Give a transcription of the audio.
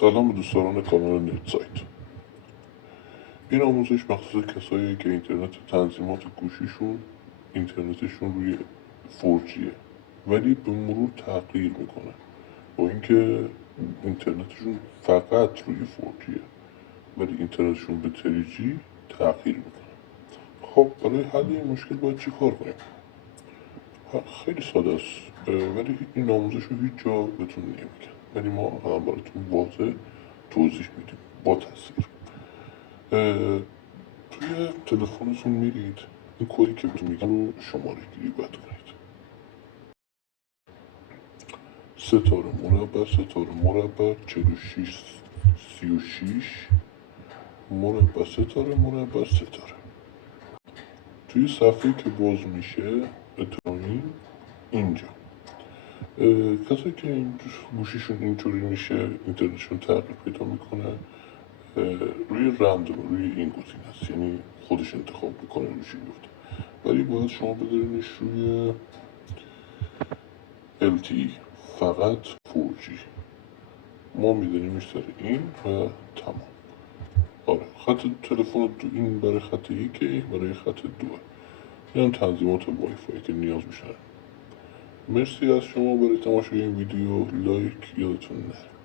سلام به دوستان کانال نت سایت. این آموزش مخصوص کسایی که اینترنت تنظیمات گوشیشون اینترنتشون روی 4G ولی به مرور تغییر میکنه با اینکه اینترنتشون فقط روی 4G ولی اینترنتشون به 3G تغییر میکنه. خب برای حل این مشکل باید چی کار کنیم؟ خیلی ساده است، ولی این آموزش رو هیچ جا بهتون نمیگم، ولی ما هم براتون واضح توضیح میدیم با تصویر. توی تلفنتون میرید این کدی که بهتون میگم رو شماره گیری باید کنید: ستاره مربع ستاره مربع 46 36 مربع ستاره مربع ستاره. توی صفحه که باز میشه اتمانی اینجا کسایی که این گوشیشون اینطوری میشه اینترنتشون تغییر پیدا میکنه روی رندوم روی این گزینه است، یعنی خودش انتخاب میکنه روشی بیفته، ولی باید شما بذارینش روی LTE فقط 4G. ما میدونیمش سر این و تمام. آره، خط تلفن دو این برای خط یکه، برای خط دوه. این هم تنظیمات وای فای که نیاز میشه. مرسی از شما برای تماشای این ویدیو. لایک یادتون نره.